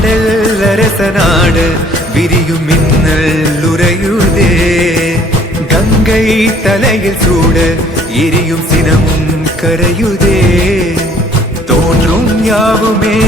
கடல் அரசநாடு விரியும் மின்னல் உறையுதே. கங்கை தலையில் சூட எரியும் சினமும் கரையுதே. தோன்றும் யாவுமே